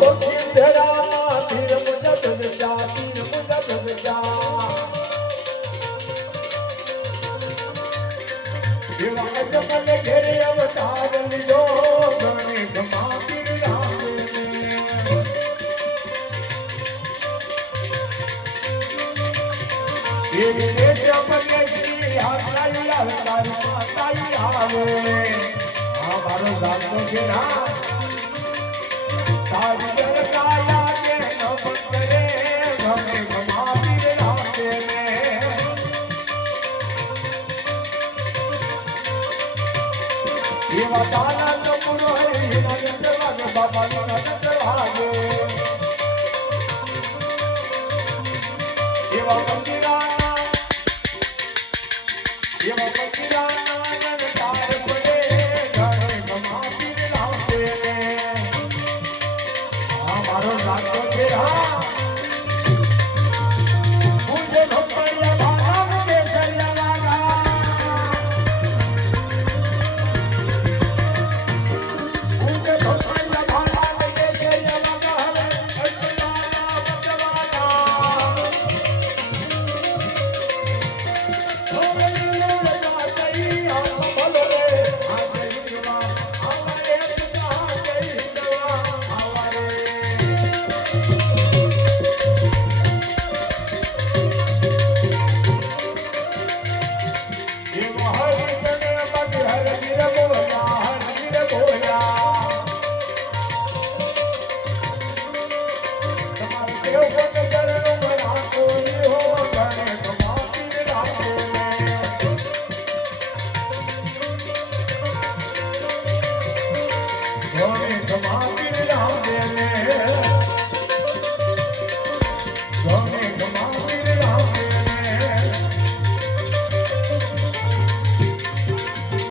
बख्शी तेरा तीर मुझे बज जा तीर मुझे बज जा देवा अजमल घेरे अवतार लियो गणे घमा तीर राम ये देश बने श्री हाथाई अवतार माताई आवे हमारो जातो घेरा सागर काया के नमन करे घमे घमावीर राते ये वताना तो पुरो है हिमालय वागे बाबा नंद भागे ये वंदिरा नंद तार पड़े घमे घमावीर राते हमारो जातो घेरा मुझे भक्तिया भाव के चला लगा मुझे भक्तिया भाव के चला लगा अजनाना बचवाना होले लगा सही हम बोलो रे आ गई बात हमारे कहां गई दवा हमारे ये हरि जने बग हर गिर बोला तुम्हारे देव